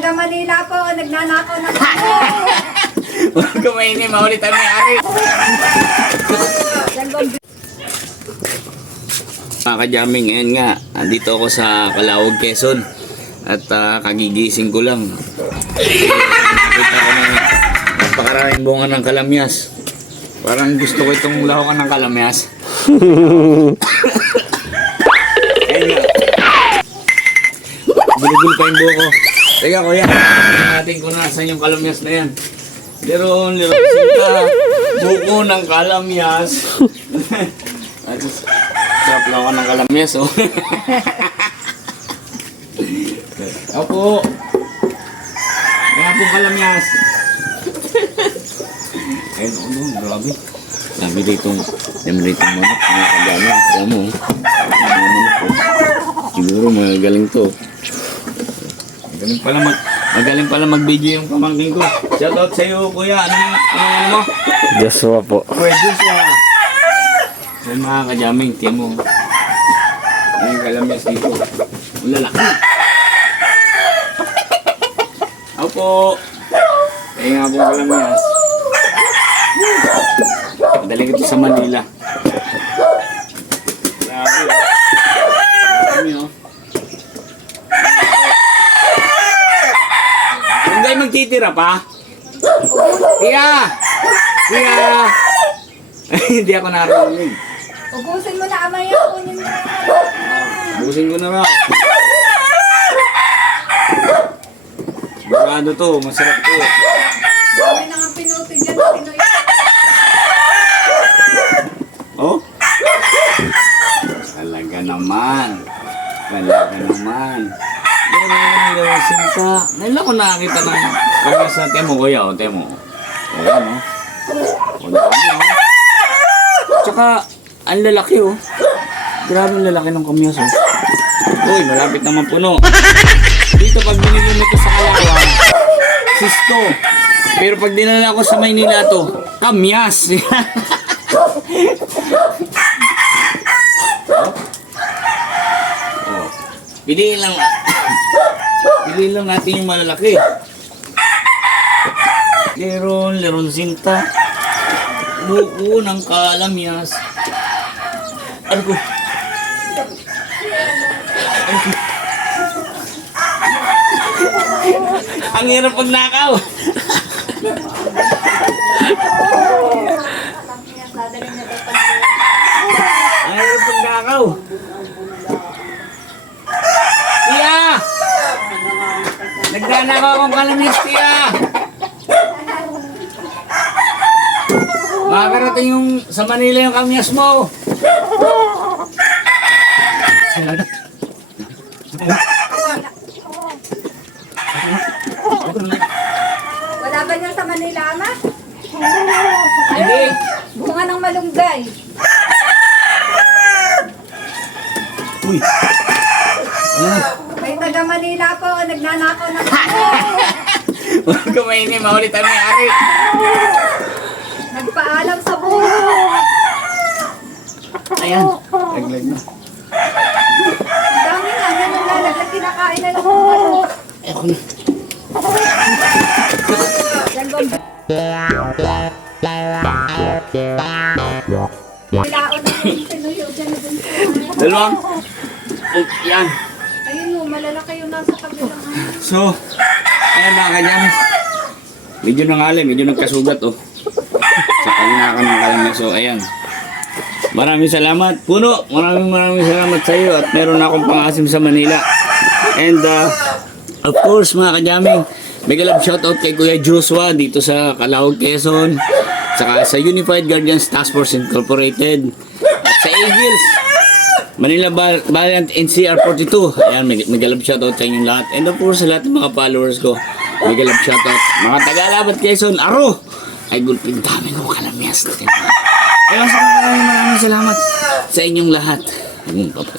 taga Manila po, nagnanakaw ng ako. Huwag ka maingay, maulit ang may-ari. Mga kajaming, ngayon nga, andito ako sa Calawag, Quezon. At ah, kagigising ko lang. Nakita ko na napakaraming bunga ng kalamyas. Parang gusto ko itong lahukan ng kalamyas. Ayun nga. Bulubul pa yung buho ko. Teka kuya, natin kung nasan yung kalamyas na yan. Liron, liron, sita. Buko ng kalamyas. Sarap lang ako ng kalamyas, oh. Opo. Kaya po kalamyas. Ayun, ano, grabe. Sabi dito, sabi dito manok, mga kagana. Alam mo, ko. Siguro magagaling to. Magaling pala mag magaling pala mag-video yung pamangkin ko. Shout out sa iyo, kuya. Ano ano ano mo? Joshua po. Kuya Joshua. Ayun mga kajaming, tiyan mo. Ayun kalamis dito. Ang lalaki. Opo. Ayun nga po kalamis. Dali ko sa Manila. Grabe. oh. Dami oh. Kung kayo magtitira pa? Tia! Tia! Hindi ako narinig. Ubusin mo na amay yan, kunin mo. Busin ko na raw. Sigurado to, masarap to. Dami na nga pinuti dyan, Pinoy. Oh? Talaga naman. Talaga naman. Ganun yung sinta. Ngayon lang ko nakakita ng kami sa temo kuya, o temo. O yan o. O dami o. Tsaka, ang lalaki o. Grabe ang lalaki ng kamyas o. Uy, malapit naman puno. Dito pag binili mo sa Kalawang, sisto. Pero pag dinala ko sa Maynila to, kamyas. Piliin lang. Piliin lang natin yung malalaki. Leron, leron sinta. Buko ng kalamyas. Ano ko? Ano? Ang hirap pag nakaw. Ang hirap pag nakaw. Tia! Nagnanakaw akong kalamis, Tia! Makakarating yung sa Manila yung kamyas mo. Wala ba niyan sa Manila, ama? Hindi. Bunga ng malunggay. Uy. May taga Manila po, nagnanakaw ng ako. Huwag ka maingay, maulit ang may-ari. Nagpaalam sa buho. Ayan. Laglag na. Ang dami nga, yan ang lalaglag, kinakain na lang ng ano. Ewan na. Yan, gom- Nilaon na yung sinuyo dyan na dun sa- Dalawang. Yan. Malalaki yung nasa kabilang ano. So, ayan mga kanyang. Medyo nangalim, medyo nagkasugat oh. Sa kanya ka ng kalamay. So, ayan. Maraming salamat. Puno, maraming maraming salamat sa iyo at meron akong pangasim sa Manila. And uh, of course mga kanyaming, mega love shoutout kay Kuya Joshua dito sa Calawag, Quezon. Saka sa Unified Guardians Task Force Incorporated. At sa Eagles, Manila Val- Valiant NCR 42. Ayan, mega love shoutout sa inyong lahat. And of course, lahat ng mga followers ko, mega love shoutout. Mga taga-alabat Quezon, Aro! Ay, gulping dami kong kalamyas. Ayun, sa maraming maraming salamat sa inyong lahat. Ayun, papa.